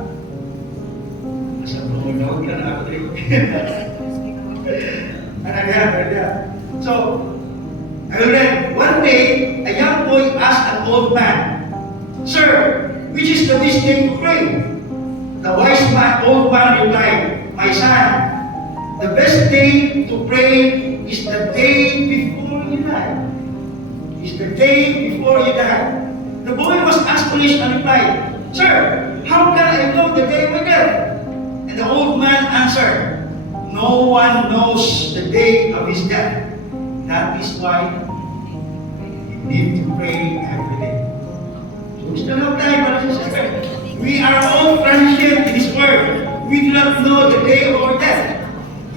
promote na ako dito. So, I read, one day, a young boy asked an old man, "Sir, which is the best day to pray?" The wise man, old man replied, "My son, the best day to pray is the day before you die." Is the day before you die. The boy was astonished and replied, "Sir, how can I know the day of my death?" And the old man answered, "No one knows the day of his death. That is why you need to pray every day." So we still have time, brothers and sisters. We are all transient in this world. We do not know the day of our death.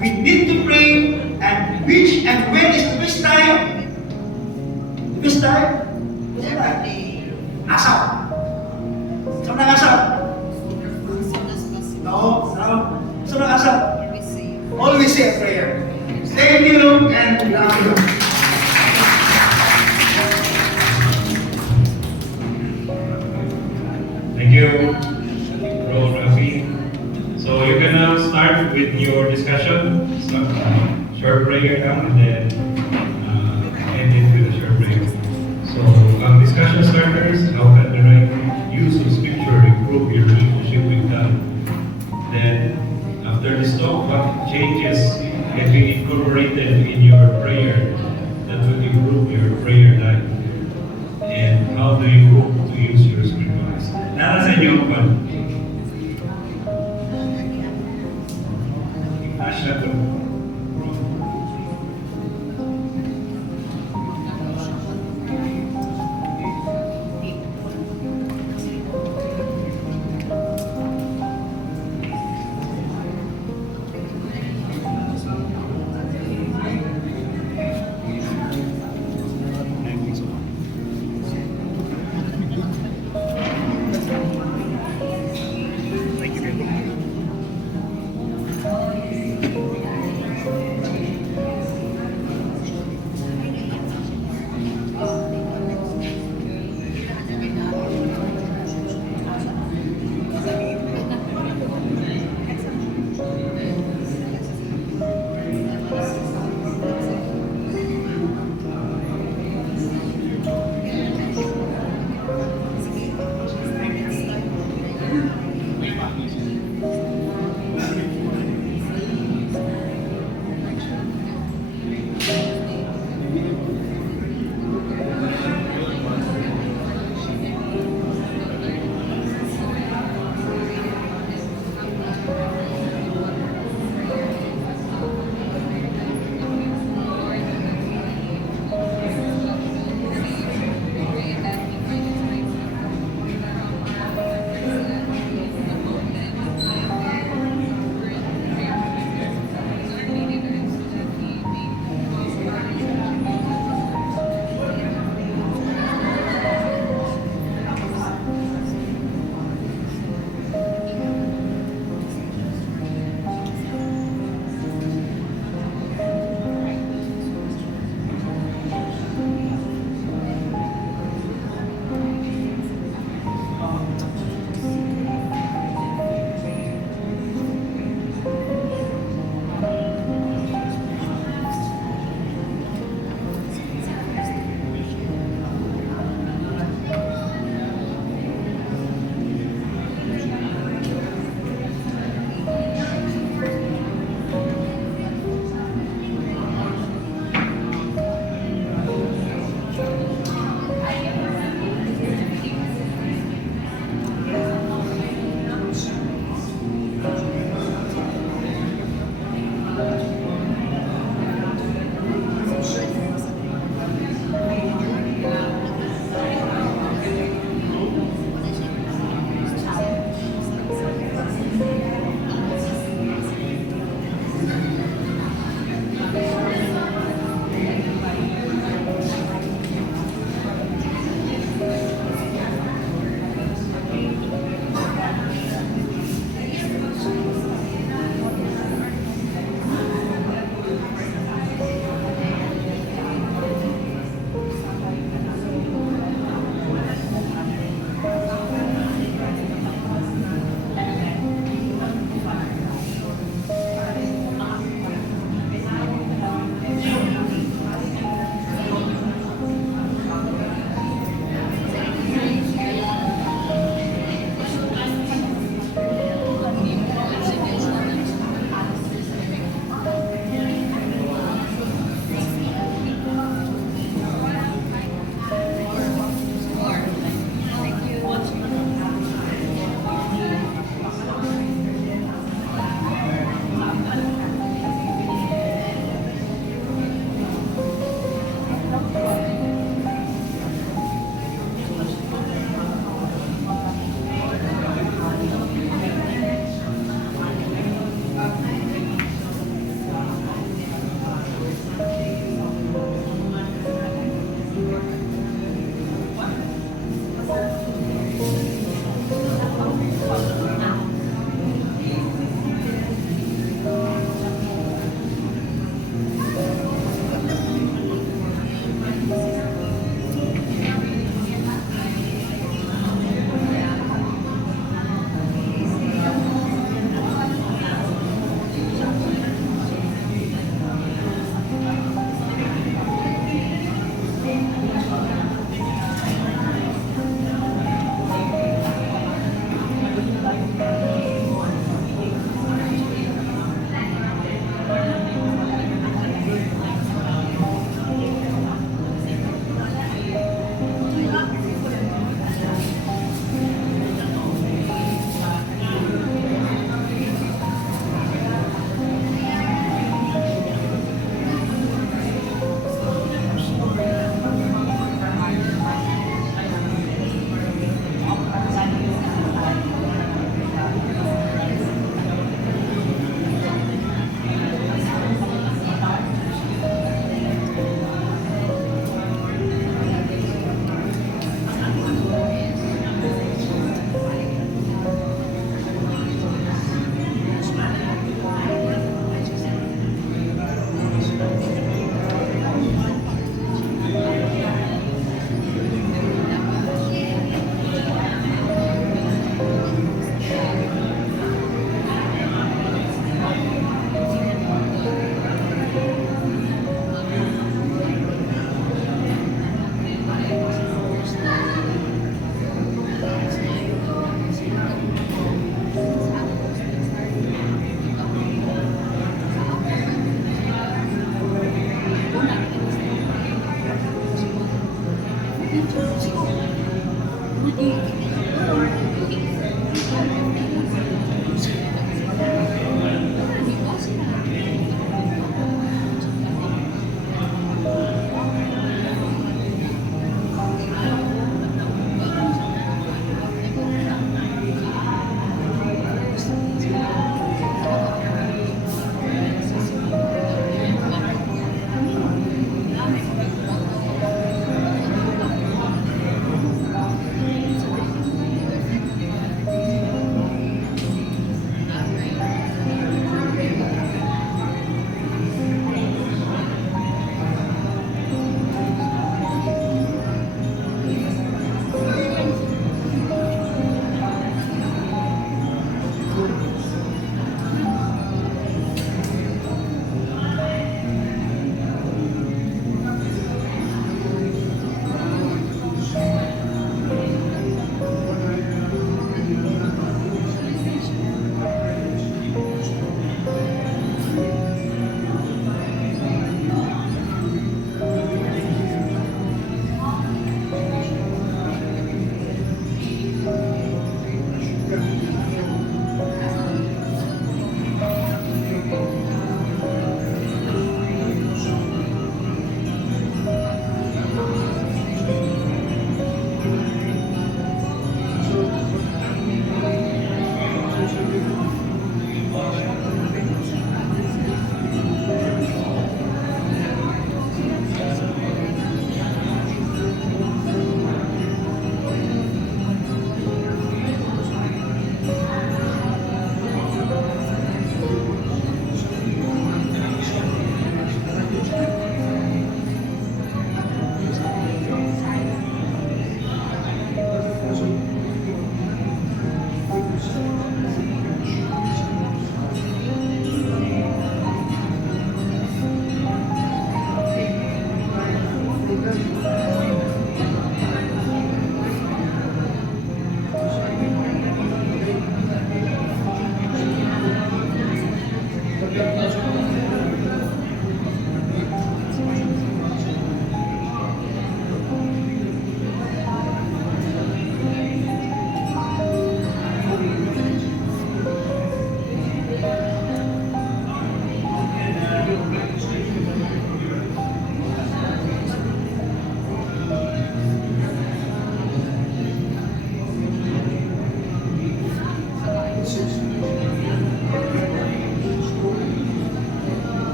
We need to pray, and which and when is the best time? The best time? Asap. Saan ang asap? No. Saan ang asap? Always say a prayer. Thank you and love you. Thank you, Bro Rafi. So you can now start with your discussion. Short prayer now and then end it with a short prayer. So discussion starters, how can the right use of scripture improve your relationship with God? Then after this talk, what changes can be incorporated in your prayer that will improve your prayer life? And how do you hope to use your scriptures? Nasa sa inyo,